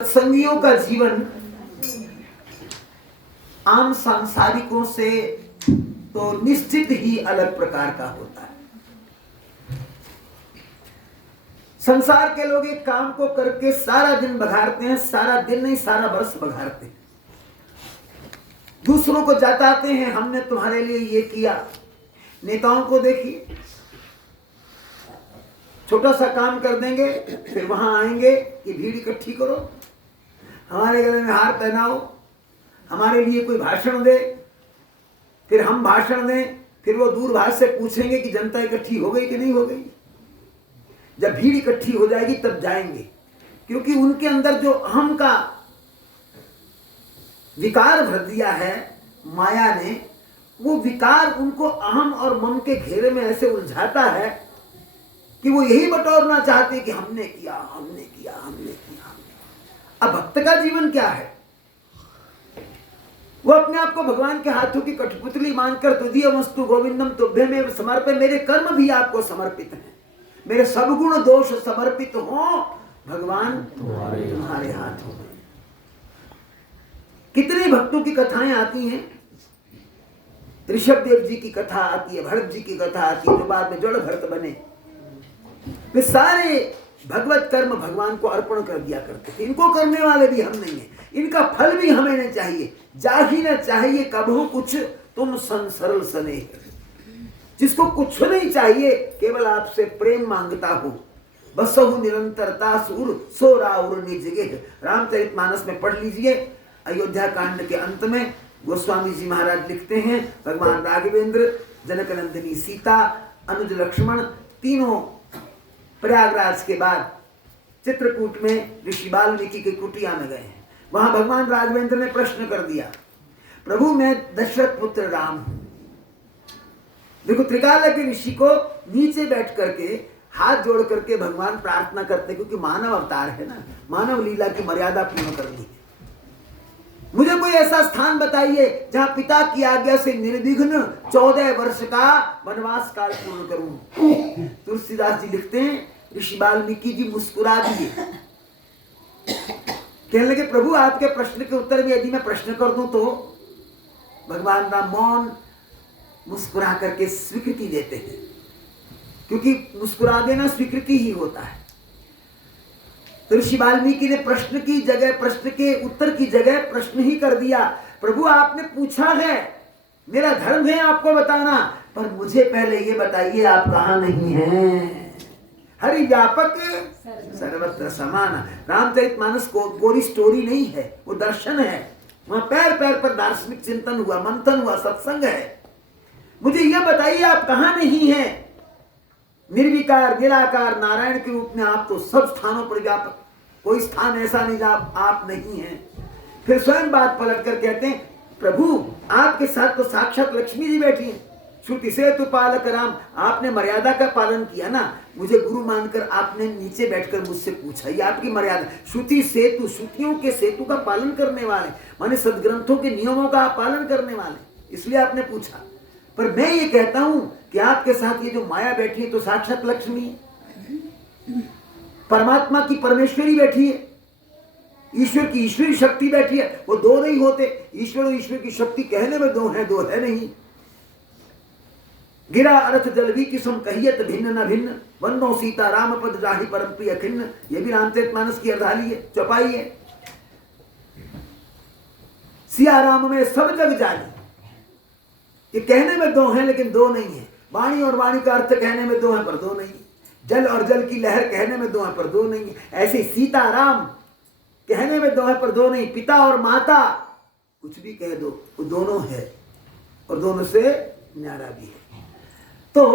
सत्संगियों का जीवन आम सांसारिकों से तो निश्चित ही अलग प्रकार का होता है। संसार के लोग एक काम को करके सारा दिन बघाड़ते हैं, सारा दिन नहीं सारा वर्ष बघाड़ते हैं, दूसरों को जताते हैं हमने तुम्हारे लिए ये किया। नेताओं को देखिए, छोटा सा काम कर देंगे, फिर वहां आएंगे कि भीड़ इकट्ठी करो, हमारे गले में हार पहनाओ, हमारे लिए कोई भाषण दे, फिर हम भाषण दें, फिर वो दूरभाष से पूछेंगे कि जनता इकट्ठी हो गई कि नहीं हो गई। जब भीड़ इकट्ठी हो जाएगी तब जाएंगे, क्योंकि उनके अंदर जो अहम का विकार भर दिया है माया ने, वो विकार उनको अहम और मम के घेरे में ऐसे उलझाता है कि वो यही बटोरना चाहते कि हमने किया, हमने किया, हमने किया। अब भक्त का जीवन क्या है? वो अपने आप को भगवान के हाथों की कठपुतली मानकर तुदीय वस्तु गोविंदम तुभ्य में समर्पण, मेरे कर्म भी आपको समर्पित हैं, मेरे सब गुण दोष समर्पित हो भगवान तुम्हारे हाथों में। कितने भक्तों की कथाएं आती हैं, ऋषभ देव जी की कथा आती है, भरत जी की कथा आती है, जो बाद में जड़ भरत बने। वे सारे भगवत कर्म भगवान को अर्पण कर दिया करते थे। इनको करने वाले भी हम नहीं हैं, इनका फल भी हमें नहीं चाहिए, जाही न चाहिए कबहू कुछ तुम सन सरल सने। जिसको कुछ नहीं चाहिए, केवल आपसे प्रेम मांगता हो, बसहु निरंतरता सुर सो राउर निज गेह। रामचरितमानस में पढ़ लीजिए, अयोध्या कांड के अंत में गोस्वामी जी महाराज लिखते हैं, भगवान राघवेंद्र, जनक नंदिनी सीता, अनुज लक्ष्मण तीनों प्रयागराज के बाद चित्रकूट में ऋषि वाल्मीकि की कुटिया में गए हैं। वहां भगवान राघवेंद्र ने प्रश्न कर दिया, प्रभु मैं दशरथ पुत्र राम हूं। देखो, त्रिकाल के ऋषि को नीचे बैठ करके हाथ जोड़ करके भगवान प्रार्थना करते, क्योंकि मानव अवतार है ना, मानव लीला की मर्यादा पूर्ण करनी है। मुझे कोई ऐसा स्थान बताइए जहां पिता की आज्ञा से निर्विघ्न 14 वर्ष का वनवास काल पूर्ण करूं। तुलसीदास जी लिखते हैं, ऋषि वाल्मीकि जी मुस्कुरा दिए, कहने लगे प्रभु आपके प्रश्न के उत्तर में यदि मैं प्रश्न कर दूं तो? भगवान राम मौन मुस्कुरा करके स्वीकृति देते हैं, क्योंकि मुस्कुरा देना स्वीकृति ही होता है। तो ऋषि वाल्मीकि ने प्रश्न की जगह, प्रश्न के उत्तर की जगह प्रश्न ही कर दिया, प्रभु आपने पूछा है, मेरा धर्म है आपको बताना, पर मुझे पहले ये बताइए आप कहां नहीं हैं। हरि व्यापक सर्वत्र समान। रामचरितमानस को कोरी स्टोरी नहीं है, वो दर्शन है। वहां पैर पैर पर दार्शनिक चिंतन हुआ, मंथन हुआ, सत्संग है। मुझे यह बताइए आप कहां नहीं हैं। निर्विकार निराकार नारायण के रूप में आप तो सब स्थानों पर व्यापक, कोई स्थान ऐसा नहीं जहां आप नहीं हैं। फिर स्वयं बात पलट कर कहते हैं, प्रभु आपके साथ तो साक्षात लक्ष्मी जी बैठी हैं। श्रुति सेतु पालक राम, आपने मर्यादा का पालन किया ना, मुझे गुरु मानकर आपने नीचे बैठकर मुझसे पूछा, ये आपकी मर्यादा। श्रुति सेतु, श्रुतियों के सेतु का पालन करने वाले, माने सदग्रंथों के नियमों का पालन करने वाले, इसलिए आपने पूछा। पर मैं ये कहता हूं कि आपके साथ ये जो माया बैठी है तो साक्षात लक्ष्मी है, परमात्मा की परमेश्वरी बैठी है, ईश्वर की ईश्वरी शक्ति बैठी है। वो दो नहीं होते, ईश्वर और ईश्वर की शक्ति कहने में दो है नहीं। गिरा अर्थ जल भी किसम कहियत भिन्न न भिन्न, वंदो सीता राम पद जाहि परम प्रिय खिन्न। ये भी रामचरितमानस की अर्धाली है, चौपाई है। सिया राम में सब जग जानी, ये कहने में दो हैं लेकिन दो नहीं है। वाणी और वाणी का अर्थ कहने में दो है पर दो नहीं है। जल और जल की लहर कहने में दो है पर दो नहीं है। ऐसे सीता राम कहने में दो है पर दो नहीं। पिता और माता कुछ भी कह दो, वो दोनों है और दोनों से न्यारा भी है। तो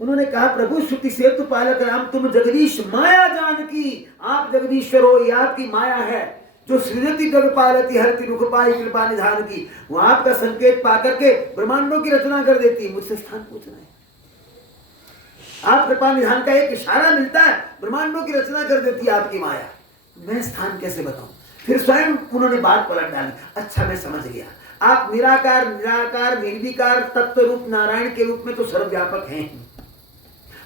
उन्होंने कहा, प्रभु श्रुति सेतु पालक राम तुम जगदीश माया जानकी, आप जगदीश्वर हो, ये आपकी माया है जो सृजति जग पालती हरति रुख पाई कृपा निधान की। वो आपका संकेत पाकर के ब्रह्मांडों की रचना कर देती है। मुझसे स्थान पूछना है, आप कृपा निधान का एक इशारा मिलता है, ब्रह्मांडों की रचना कर देती है आपकी माया। मैं स्थान कैसे बताऊं? फिर स्वयं उन्होंने बात पलट डाली, अच्छा मैं समझ गया, आप निराकार निराकार निर्विकार तत्व रूप नारायण के रूप में तो सर्वव्यापक हैं।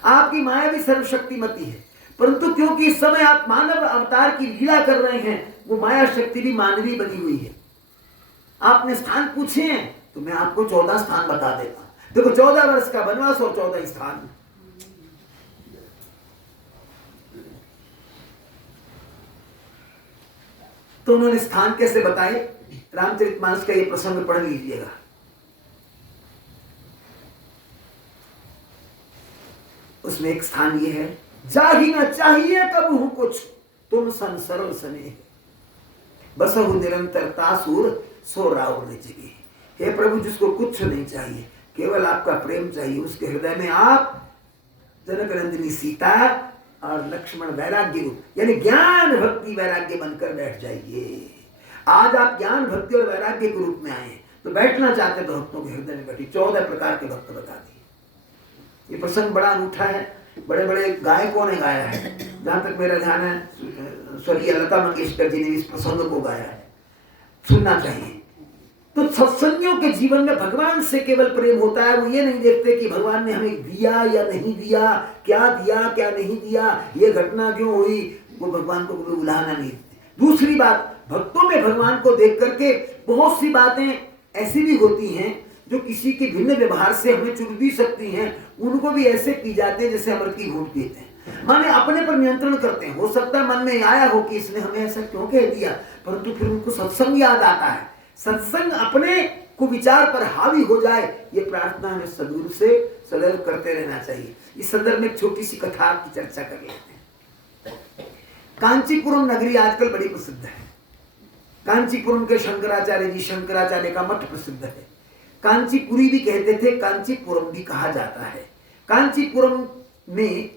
आपकी माया भी सर्वशक्तिमती है, परंतु क्योंकि इस समय आप मानव अवतार की लीला कर रहे हैं, वो माया शक्ति भी मानवीय बनी हुई है। आपने स्थान पूछे हैं तो मैं आपको 14 स्थान बता देता हूं। देखो 14 वर्ष का वनवास और 14 स्थान। तो उन्होंने स्थान कैसे बताए, रामचरितमानस का ये प्रसंग पढ़ लीजिएगा। उसमें एक स्थान ये है, जाहि न चाहिए कबहु कुछ तुम सन सरल स्नेह, बसहु निरंतरता सूर सो राव निजगी। हे प्रभु, जिसको कुछ नहीं चाहिए, केवल आपका प्रेम चाहिए, उसके हृदय में आप जनक नंदिनी सीता और लक्ष्मण वैराग्य रूप, यानी ज्ञान भक्ति वैराग्य बनकर बैठ जाइए। आज आप ज्ञान भक्ति और वैराग्य के रूप में आए, तो बैठना चाहते तो भक्तों के हृदय में बैठी। 14 प्रकार के भक्त बता दिए। ये प्रसंग बड़ा अनूठा है, बड़े बड़े गायकों ने गाया है। जहां तक मेरा ध्यान है, स्वर्गीय लता मंगेशकर जी ने इस प्रसंग को गाया है, सुनना चाहिए। तो सत्संगियों के जीवन में भगवान से केवल प्रेम होता है। वो ये नहीं देखते कि भगवान ने हमें दिया या नहीं दिया, क्या नहीं दिया, ये घटना क्यों हुई, वो भगवान को कभी उलाहना नहीं देते। दूसरी बात, भक्तों में भगवान को देख करके बहुत सी बातें ऐसी भी होती हैं जो किसी के भिन्न व्यवहार से हमें चुन भी सकती हैं, उनको भी ऐसे पी जाते हैं जैसे अमृत की घूंट पीते हैं। माने अपने पर नियंत्रण करते हैं। हो सकता है मन में आया हो कि इसने हमें ऐसा क्यों कह दिया, परंतु फिर उनको सत्संग याद आता है। सत्संग अपने कुविचार पर हावी हो जाए, ये प्रार्थना हमें सदगुरु से सदैव करते रहना चाहिए। इस संदर्भ में एक छोटी सी कथा की चर्चा कर लेते हैं। कांचीपुरम नगरी आजकल बड़ी प्रसिद्ध है। कांचीपुरम के शंकराचार्य जी, शंकराचार्य का मठ प्रसिद्ध है। कांचीपुरी भी कहते थे, कांचीपुरम भी कहा जाता है। कांचीपुरम में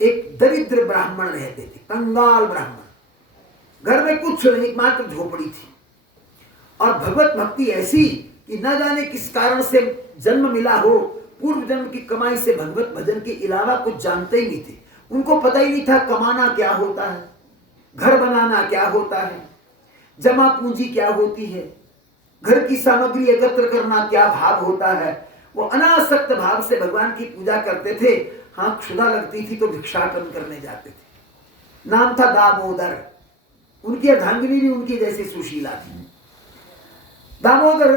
एक दरिद्र ब्राह्मण रहते थे, कंगाल ब्राह्मण। घर में कुछ नहीं, मात्र झोपड़ी थी। और भगवत भक्ति ऐसी कि न जाने किस कारण से जन्म मिला हो, पूर्व जन्म की कमाई से भगवत भजन के अलावा कुछ जानते ही नहीं थे। उनको पता ही नहीं था कमाना क्या होता है, घर बनाना क्या होता है, जमा पूंजी क्या होती है, घर की सामग्री एकत्र करना क्या भाव होता है। वो अनासक्त भाव से भगवान की पूजा करते थे। हाँ, क्षुधा लगती थी तो भिक्षाटन करने जाते थे। नाम था दामोदर। उनकी अर्धांगिनी भी उनकी जैसी सुशीला थी। दामोदर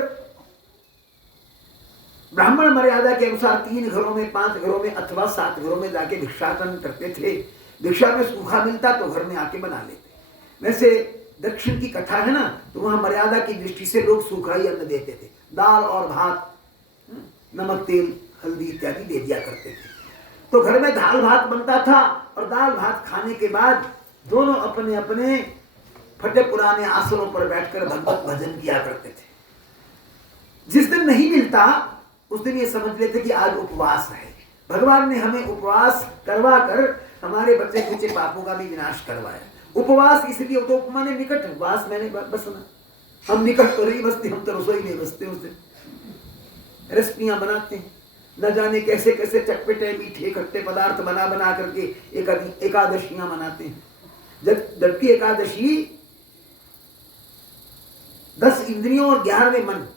ब्राह्मण मर्यादा के अनुसार 3 घरों में, 5 घरों में अथवा 7 घरों में जाके भिक्षाटन करते थे। भिक्षा में सूखा मिलता तो घर में आके बना लेते। वैसे दक्षिण की कथा है ना, तो वहां मर्यादा की दृष्टि से लोग सूखा ही अन्न देते थे। दाल और भात, नमक तेल हल्दी इत्यादि दे दिया करते थे। तो घर में दाल भात बनता था और दाल भात खाने के बाद दोनों अपने अपने फटे पुराने आसनों पर बैठकर भगवत भजन किया करते थे। जिस दिन नहीं मिलता उस दिन ये समझ लेते कि आज उपवास है। भगवान ने हमें उपवास करवा कर हमारे बच्चे कुचे पापों का भी विनाश करवाया। उपवास इसलिए, तो उपमाने निकट, वास मैंने बसना। हम निकट तो नहीं बसते, हम तो रसोई में बसते। उस दिन रेसिपियां बनाते हैं, न जाने कैसे कैसे चटपटे मीठे खट्टे पदार्थ बना बना करके एकादशियां मनाते हैं। जबकि एकादशी 10 इंद्रियों और 11वें मन,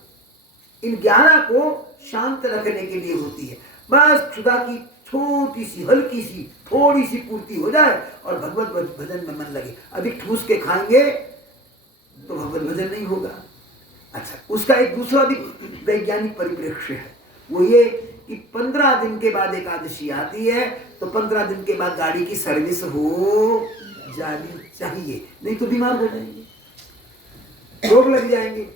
इन 11 को शांत रखने के लिए होती है। बस क्षुधा की छोटी सी, हल्की सी, थोड़ी सी पूर्ति हो जाए और भगवत भजन में मन लगे। अधिक ठूस के खाएंगे तो भगवत भजन नहीं होगा। अच्छा, उसका एक दूसरा भी वैज्ञानिक परिप्रेक्ष्य है। वो ये कि 15 दिन के बाद एकादशी आती है, तो 15 दिन के बाद गाड़ी की सर्विस हो जानी चाहिए, नहीं तो बीमार हो जाएंगे, रोग लग जाएंगे।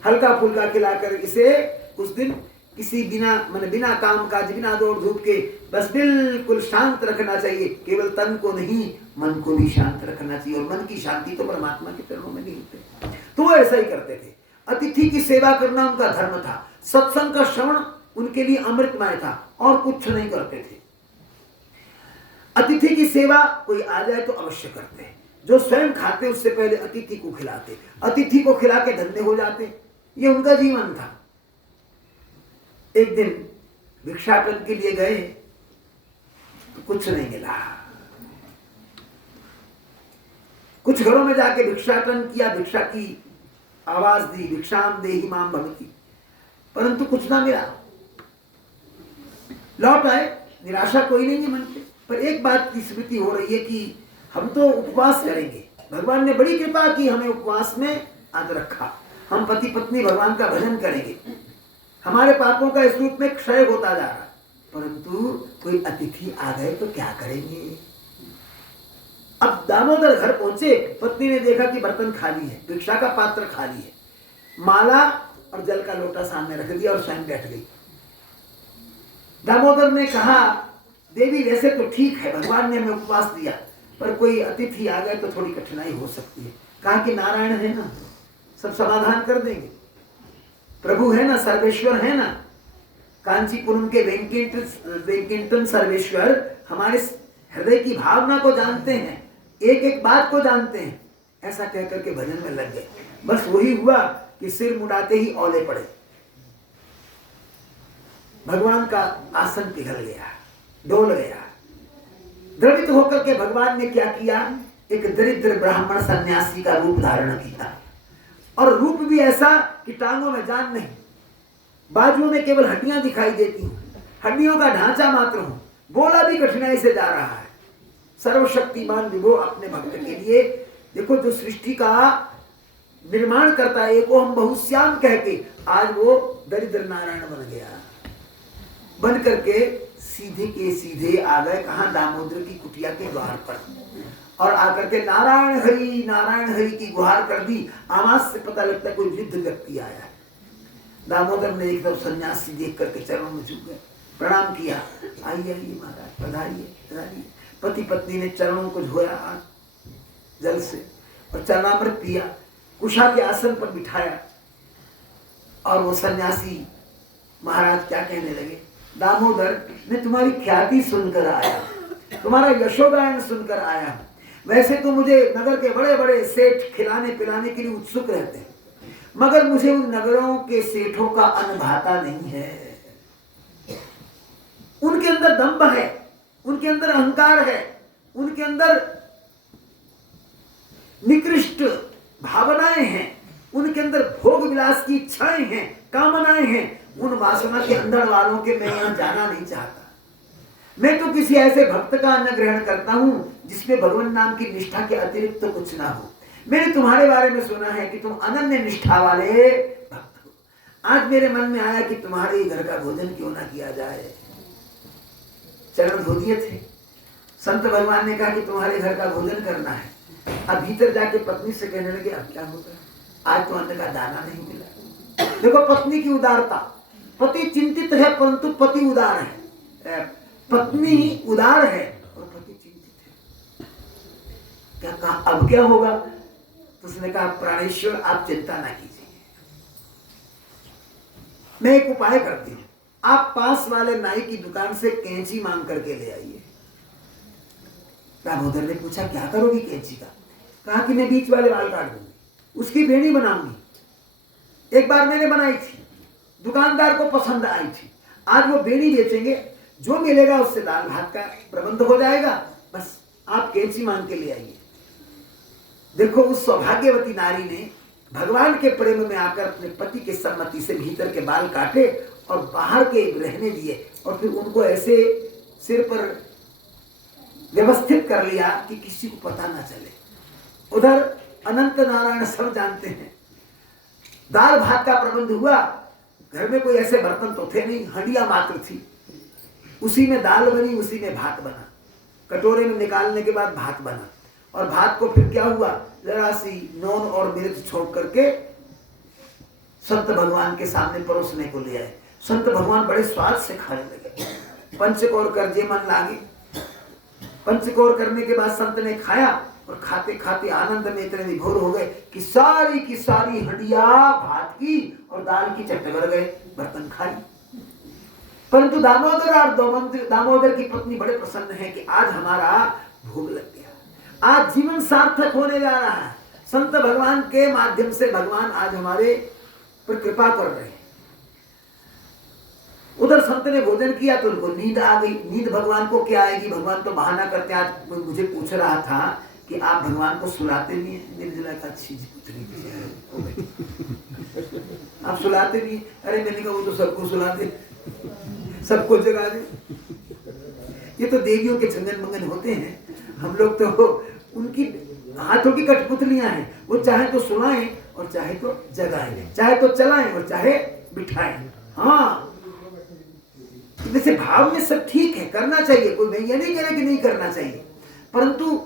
हल्का फुल्का खिलाकर इसे उस दिन किसी बिना काम काज, बिना दौड़ धूप के बस बिल्कुल शांत रखना चाहिए। केवल तन को नहीं, मन को भी शांत रखना चाहिए। और मन की शांति तो परमात्मा के चरणों में नहीं होते। तो वो ऐसा ही करते थे। अतिथि की सेवा करना उनका धर्म था। सत्संग का श्रवण उनके लिए अमृतमय था और कुछ नहीं करते थे। अतिथि की सेवा कोई आ जाए तो अवश्य करते। जो स्वयं खाते उससे पहले अतिथि को खिलाते। अतिथि को खिला के धन्य हो जाते। ये उनका जीवन था। एक दिन भिक्षाटन के लिए गए तो कुछ नहीं मिला। कुछ घरों में जाके भिक्षाटन किया, भिक्षा की आवाज दी, भिक्षाम देहि माम भवति, परंतु कुछ ना मिला। लौट आए, निराशा कोई नहीं है मन पे, पर एक बात की स्मृति हो रही है कि हम तो उपवास करेंगे, भगवान ने बड़ी कृपा की, हमें उपवास में आज रखा, हम पति पत्नी भगवान का भजन करेंगे, हमारे पापों का इस रूप में क्षय होता जा रहा, परंतु कोई अतिथि आ गए तो क्या करेंगे। अब दामोदर घर पहुंचे, पत्नी ने देखा कि बर्तन खाली है, भिक्षा का पात्र खाली है, माला और जल का लोटा सामने रख दिया और स्वयं बैठ गई। दामोदर ने कहा, देवी वैसे तो ठीक है, भगवान ने हमें उपवास दिया, पर कोई अतिथि आ गए तो थोड़ी कठिनाई हो सकती है। कहा कि नारायण है ना, सब समाधान कर देंगे, प्रभु है ना, सर्वेश्वर है ना, कांचीपुरम के वेंकटेश्वर सर्वेश्वर हमारे हृदय की भावना को जानते हैं, एक एक बात को जानते हैं। ऐसा कहकर के भजन में लग गए। बस वही हुआ कि सिर मुड़ाते ही औले पड़े, भगवान का आसन पिघल गया, डोल गया। द्रवित होकर के भगवान ने क्या किया, एक दरिद्र ब्राह्मण सन्यासी का रूप धारण किया, और रूप भी ऐसा कि टांगों में जान नहीं, बाजुओं में केवल हड्डियां दिखाई देती हूं, हड्डियों का ढांचा मात्र हूं, बोला भी कठिनाई से जा रहा है। सर्वशक्तिमान विभो अपने भक्त के लिए, देखो जो सृष्टि का निर्माण करता है, एको हम बहुश्याम कह के, आज वो दरिद्र नारायण बन गया। बन करके सीधे के सीधे आ गए कहां, दामोदर की कुटिया के द्वार पर, और आकर के नारायण हरि की गुहार कर दी। आवाज से पता लगता है कोई वृद्ध व्यक्ति आया है। दामोदर ने एकदम सन्यासी देख करके चरणों में झुक गए, प्रणाम किया, आइए महाराज, पधारिए। पति पत्नी ने चरणों को धोया जल से और चरणामृत पिया, कुशा के आसन पर बिठाया, और वो सन्यासी महाराज क्या कहने लगे, दामोदर मैं तुम्हारी ख्याति सुनकर आया, तुम्हारा यशोगायन सुनकर आया। वैसे तो मुझे नगर के बड़े बड़े सेठ खिलाने पिलाने के लिए उत्सुक रहते हैं, मगर मुझे उन नगरों के सेठों का अनभाता नहीं है। उनके अंदर दंभ है, उनके अंदर अहंकार है, उनके अंदर निकृष्ट भावनाएं हैं, उनके अंदर भोग विलास की इच्छाएं हैं, कामनाएं हैं। उन वासना के अंदर वालों के मैं यहां जाना नहीं चाहता। मैं तो किसी ऐसे भक्त का अन्न ग्रहण करता हूं जिसमें भगवान नाम की निष्ठा के अतिरिक्त तो कुछ ना हो। मैंने तुम्हारे बारे में सुना है कि तुम अनन्य निष्ठा वाले भक्त हो। आज मेरे मन में आया कि तुम्हारे ही घर का भोजन क्यों ना किया जाए। चरण धो दिए थे, संत भगवान ने कहा कि तुम्हारे घर का भोजन करना है। अब भीतर जाके पत्नी से कहने लगे, अब क्या होगा, आज तो अन्न का दाना नहीं मिला। देखो पत्नी की उदारता, पति चिंतित है परंतु पति उदार है, पत्नी उदार है और पति चिंतित है। क्या कहा, अब क्या होगा, तो उसने कहा, प्राणेश्वर आप चिंता ना कीजिए, मैं एक उपाय करती हूं, आप पास वाले नाई की दुकान से कैंची मांग करके ले आइए। दामोदर ने पूछा, क्या करोगी कैंची का? कहा कि मैं बीच वाले बाल काट दूंगी, उसकी बेड़ी बनाऊंगी। एक बार मैंने बनाई थी, दुकानदार को पसंद आई थी, आज वो बेड़ी बेचेंगे, जो मिलेगा उससे दाल भात का प्रबंध हो जाएगा, बस आप कैंची मांग के ले आइए। देखो उस सौभाग्यवती नारी ने भगवान के प्रेम में आकर अपने पति के सम्मति से भीतर के बाल काटे और बाहर के रहने दिए, और फिर उनको ऐसे सिर पर व्यवस्थित कर लिया कि किसी को पता ना चले। उधर अनंत नारायण सब जानते हैं। दाल भात का प्रबंध हुआ, घर में कोई ऐसे बर्तन तो थे नहीं, हंडिया मात्र थी, उसी में दाल बनी, उसी में भात बना, कटोरे में निकालने के बाद भात बना, और भात को फिर क्या हुआ, जरा सी नून और मिर्च छोड़ करके संत भगवान के सामने परोसने को ले आए। संत भगवान बड़े स्वाद से खाने लगे, पंचकौर कर जे मन लागे। पंचकौर करने के बाद संत ने खाया, और खाते खाते आनंद में इतने विभोर हो गए कि सारी की सारी हंडिया भात की और दाल की चट्टगर गए, बर्तन खाई। परंतु दामोदर की पत्नी बड़े प्रसन्न है कि आज हमारा भोग लग गया, आज जीवन सार्थक होने जा रहा है। संत भगवान के माध्यम से भगवान आज हमारे पर कृपा कर रहे हैं। उधर संत ने भोजन किया तो उनको नींद आ गई। नींद भगवान को क्या आएगी, भगवान तो बहाना करते। आज मुझे पूछ रहा था कि आप भगवान को सुलाते नहीं है। निर्जला का अच्छी आप सुलाते नहीं? अरे मैंने कहा वो तो सबको सुला दे, सबको जगा दे। ये तो देवियों के छंगन मंगन होते हैं, हम लोग तो उनकी हाथों की कठपुतलियां हैं। वो चाहे तो सुनाएं और चाहे तो जगाएं, चाहे तो चलाएं और चाहे बिठाएं। हाँ, वैसे भाव में सब ठीक है, करना चाहिए, कोई मैं ये नहीं कह रहा कि नहीं करना चाहिए, परंतु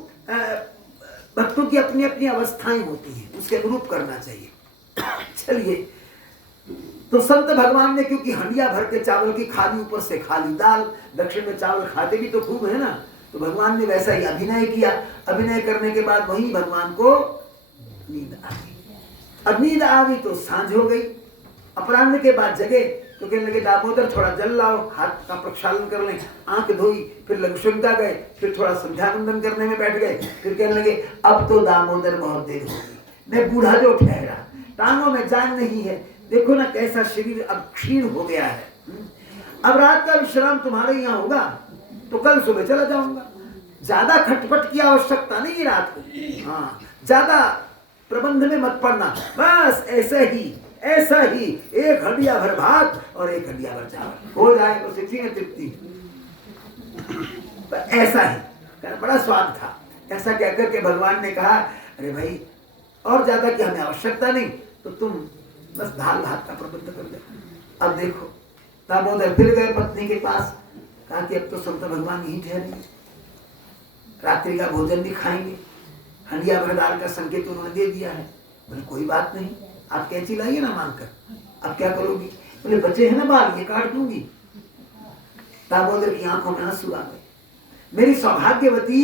भक्तों की अपनी अपनी अवस्थाएं होती हैं, उसके अनुरूप करना चाहिए। चलिए, तो संत भगवान ने क्योंकि हंडिया भर के चावल की खाली, ऊपर से खाली दाल, दक्षिण में चावल खाते भी तो खूब है ना, तो भगवान ने वैसा ही अभिनय किया। अभिनय करने के बाद वहीं भगवान को नींद आ गई। अब नींद आ गई तो सांझ हो गई। अपराह्न के बाद जगे तो कहने लगे दामोदर थोड़ा जल लाओ, हाथ का प्रक्षालन कर लें। आंख धोई, फिर लघुशंका गए, फिर थोड़ा संध्या वंदन करने में बैठ गए। फिर कहने लगे अब तो दामोदर बहुत देर हो गई, मैं बूढ़ा जो ठहरा, टांगों में जान नहीं है, देखो ना कैसा शरीर अब क्षीण हो गया है। अब रात का विश्राम तुम्हारे यहाँ होगा तो कल सुबह चला जाऊंगा। ज्यादा खटपट की आवश्यकता नहीं है रात को। हाँ, ज्यादा प्रबंध में मत पड़ना, बस ऐसा ही एक हंडिया भर भात और एक हंडिया भर चावल हो जाए तो इसी में तृप्ति। ऐसा ही बड़ा स्वाद था। ऐसा कहकर के भगवान ने कहा अरे भाई और ज्यादा की हमें आवश्यकता नहीं, तो तुम बस दाल भात का प्रबंध कर दे। अब देखो दामोदर फिर गए पत्नी के पास, कहा कि अब तो संत भगवान यही ठहरेंगे, रात्रि का भोजन भी खाएंगे, हंडिया भर दाल का संकेत उन्होंने दे दिया है। बोले कोई बात नहीं, आप कैंची लाइए ना मांग कर, अब क्या करोगी? बोले बचे हैं ना बाल, ये काट दूंगी। दामोदर की आंखों में आंसू आ गए। मेरी सौभाग्यवती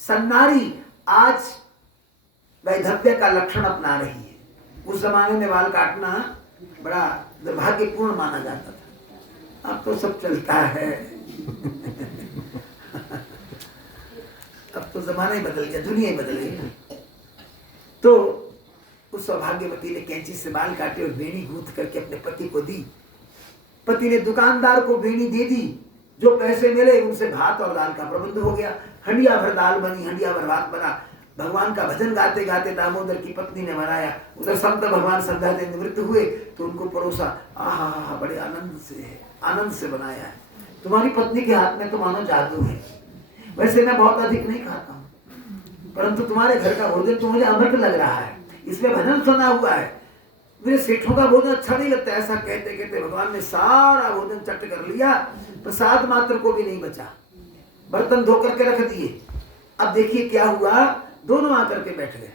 सन्नारी आज वैधव्य का लक्षण अपना रही है। उस जमाने में बाल काटना बड़ा दुर्भाग्यपूर्ण माना जाता था, अब तो सब चलता है। अब तो जमाना ही बदल गया, दुनिया ही बदल गई। तो उस सौभाग्यवती ने कैंची से बाल काटे और बेणी गूंथ करके अपने पति को दी। पति ने दुकानदार को बेणी दे दी, जो पैसे मिले उनसे भात और दाल का प्रबंध हो गया। हंडिया भर दाल बनी, हंडिया भर भात बना। भगवान का भजन गाते गाते दामोदर की पत्नी ने बनाया। उधर संत भगवान संध्या से निवृत्त हुए तो उनको परोसा। आहा, बड़े आनंद से बनाया है। तुम्हारी पत्नी के हाथ में तो मानो जादू है। वैसे मैं बहुत अधिक नहीं खाता हूँ, परंतु तुम्हारे घर का भोजन तो मुझे अमृत लग रहा है, इसमें भजन सुना हुआ है। मेरे सेठों का भोजन अच्छा नहीं लगता। ऐसा कहते कहते भगवान ने सारा भोजन चट कर लिया, प्रसाद मात्र को भी नहीं बचा। बर्तन धो करके रख दिए। अब देखिए क्या हुआ, दोनों आकर के बैठ गए।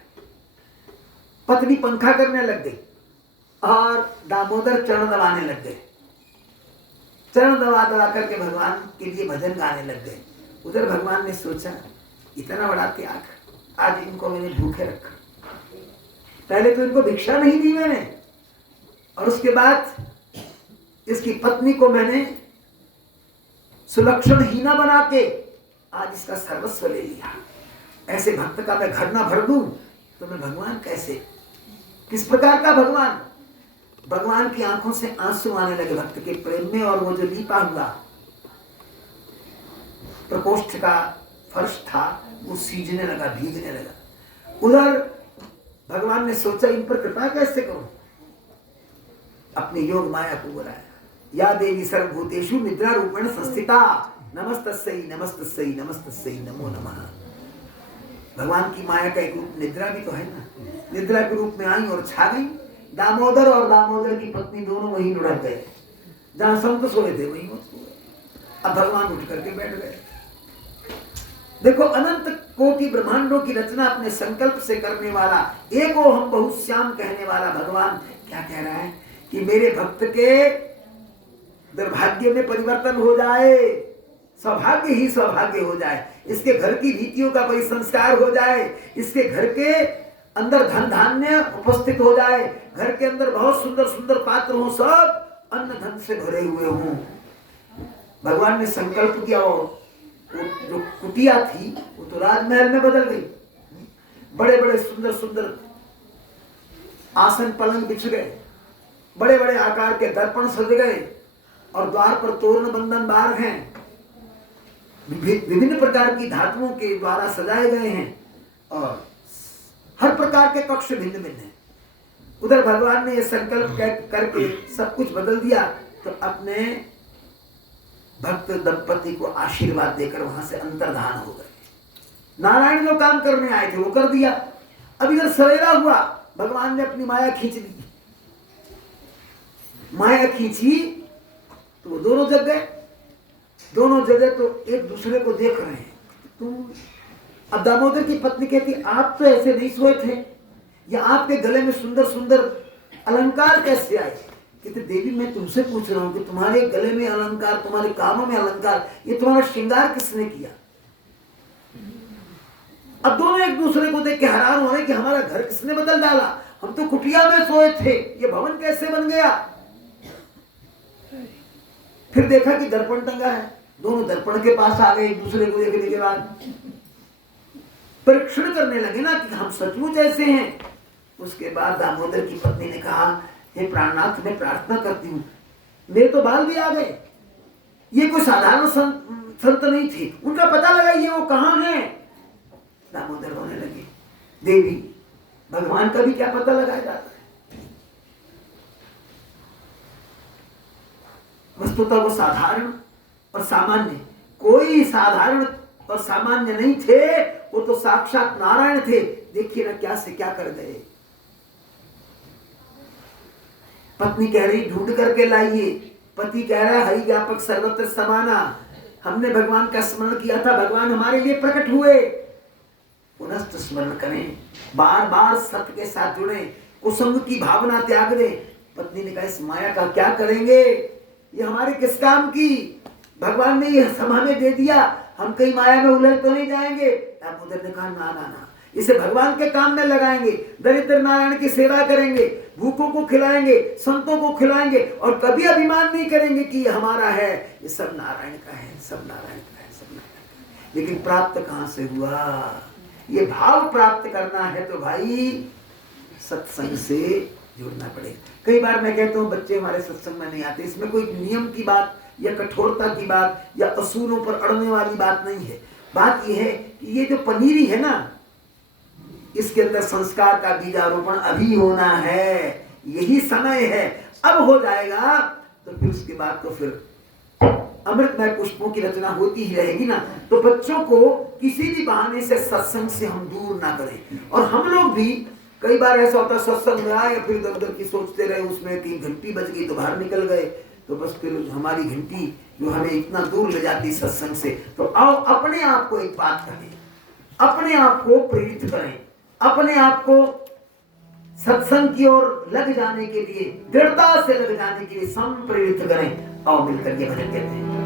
पत्नी पंखा करने लग गई और दामोदर चरण दबाने लग गए। चरण दबा दबा करके भगवान के लिए भजन गाने लग गए। उधर भगवान ने सोचा इतना बड़ा त्याग, आज इनको मैंने भूखे रखा। पहले तो इनको भिक्षा नहीं दी मैंने, और उसके बाद इसकी पत्नी को मैंने सुलक्षण हीना बना के आज इसका सर्वस्व ले लिया। ऐसे भक्त का मैं घर ना भर दूं तो मैं भगवान कैसे? किस प्रकार का भगवान? भगवान की आंखों से आंसू आने लगे भक्त के प्रेम में। और वो जो लीपा हुआ प्रकोष्ठ का फर्श था वो सीजने लगा, भीगने लगा। उधर भगवान ने सोचा इन पर कृपा कैसे करूं। अपनी योग माया को बुलाया। या देवी सर्वभूतेषु निद्रा रूपेण संस्थिता नमस्तस्यै नमस्तस्यै नमस्तस्यै नमो नमः। भगवान की माया का एक रूप निद्रा भी तो है ना। निद्रा के रूप में आई और छा गई। दामोदर और दामोदर की पत्नी दोनों वहीं लुढ़क गए, जहां संत सोए थे वहीं वो सो गए। अब भगवान उठ करके बैठ गए। देखो, अनंत कोटि ब्रह्मांडों की रचना अपने संकल्प से करने वाला, एको हम बहुश्याम कहने वाला भगवान क्या कह रहा है कि मेरे भक्त के दुर्भाग्य में परिवर्तन हो जाए, सौभाग्य ही सौभाग्य हो जाए, इसके घर की रीतियों का परिसंस्कार हो जाए, इसके घर के अंदर धन धान्य उपस्थित हो जाए, घर के अंदर बहुत सुंदर सुंदर पात्र हो, सब अन्न धन से भरे हुए हों। भगवान ने संकल्प किया और जो कुटिया थी वो तो राजमहल में बदल गई। बड़े बड़े सुंदर सुंदर आसन पलंग बिछ गए, बड़े बड़े आकार के दर्पण सज गए, और द्वार पर तोरण बंधन बार हैं, विभिन्न प्रकार की धातुओं के द्वारा सजाए गए हैं, और हर प्रकार के कक्ष भिन्न भिन्न हैं। उधर भगवान ने यह संकल्प करके सब कुछ बदल दिया। तो अपने भक्त दंपति को आशीर्वाद देकर वहां से अंतर्धान हो गए। नारायण जो काम करने आए थे वो कर दिया। अब इधर सवेरा हुआ, भगवान ने अपनी माया खींच दी। माया खींची तो वो दोनों जग गए। दोनों जगह तो एक दूसरे को देख रहे हैं। तुम, अब दामोदर की पत्नी कहती, आप तो ऐसे नहीं सोए थे, या आपके गले में सुंदर सुंदर अलंकार कैसे आए? कहते देवी मैं तुमसे पूछ रहा हूं कि तुम्हारे गले में अलंकार, तुम्हारे कानों में अलंकार, ये तुम्हारा श्रृंगार किसने किया? अब दोनों एक दूसरे को देख के हैरान हो रहे कि हमारा घर किसने बदल डाला, हम तो कुटिया में सोए थे, ये भवन कैसे बन गया? फिर देखा कि दर्पण टंगा है, दोनों दर्पण के पास आ गए। एक दूसरे को देखने के बाद परीक्षण करने लगे ना कि हम सचमुच ऐसे हैं। उसके बाद दामोदर की पत्नी ने कहा, हे प्राणनाथ मैं प्रार्थना करती हूँ, मेरे तो बाल भी आ गए। ये कोई साधारण संत नहीं थे, उनका पता लगाइए वो कहाँ हैं। दामोदर रोने लगे। देवी भगवान का भी क्या पता लगाया जाता है? वस्तुतः वो साधारण और सामान्य, कोई साधारण और सामान्य नहीं थे, वो तो साक्षात नारायण थे। देखिए ना क्या से क्या कर गए। पत्नी कह रही ढूंढ करके लाइए, पति कह रहा है हरि व्यापक सर्वत्र समाना, हमने भगवान का स्मरण किया था, भगवान हमारे लिए प्रकट हुए। पुनः स्मरण करें, बार बार सत्य के साथ जुड़े, कुसंग की भावना त्याग दें। पत्नी ने कहा इस माया का क्या करेंगे, ये हमारे किस काम की? भगवान ने ये सब हमें दे दिया, हम कहीं माया में उलझ तो नहीं जाएंगे। दामोदर ने कहा ना ना ना, इसे भगवान के काम में लगाएंगे, दरिद्र नारायण की सेवा करेंगे, भूखों को खिलाएंगे, संतों को खिलाएंगे, और कभी अभिमान नहीं करेंगे कि ये हमारा है, ये सब नारायण का है, सब नारायण का है, सब नारायण का है। लेकिन प्राप्त कहां से हुआ? ये भाव प्राप्त करना है तो भाई सत्संग से जुड़ना पड़ेगा। कई बार मैं कहता हूँ बच्चे हमारे सत्संग में नहीं आते, इसमें कोई नियम की बात या कठोरता की बात या असूलों पर अड़ने वाली बात नहीं है। बात यह है कि ये जो पनीरी है ना, इसके अंदर संस्कार का बीजारोपण अभी होना है, यही समय है। अब हो जाएगा तो फिर उसके बाद तो फिर अमृतमय पुष्पों की रचना होती ही रहेगी ना। तो बच्चों को किसी भी बहाने से सत्संग से हम दूर ना करें। और हम लोग भी कई बार ऐसा होता है सत्संग में आए फिर इधर उधर की सोचते रहे, उसमें कि घंटी बज गई तो बाहर निकल गए, तो बस फिर हमारी घंटी जो हमें इतना दूर ले जाती सत्संग से। तो आओ अपने आप को एक बात करें, अपने आप को प्रेरित करें, अपने आप को सत्संग की ओर लग जाने के लिए, दृढ़ता से लग जाने के लिए संप्रेरित करें। आओ मिलकर ये भजन कहते हैं।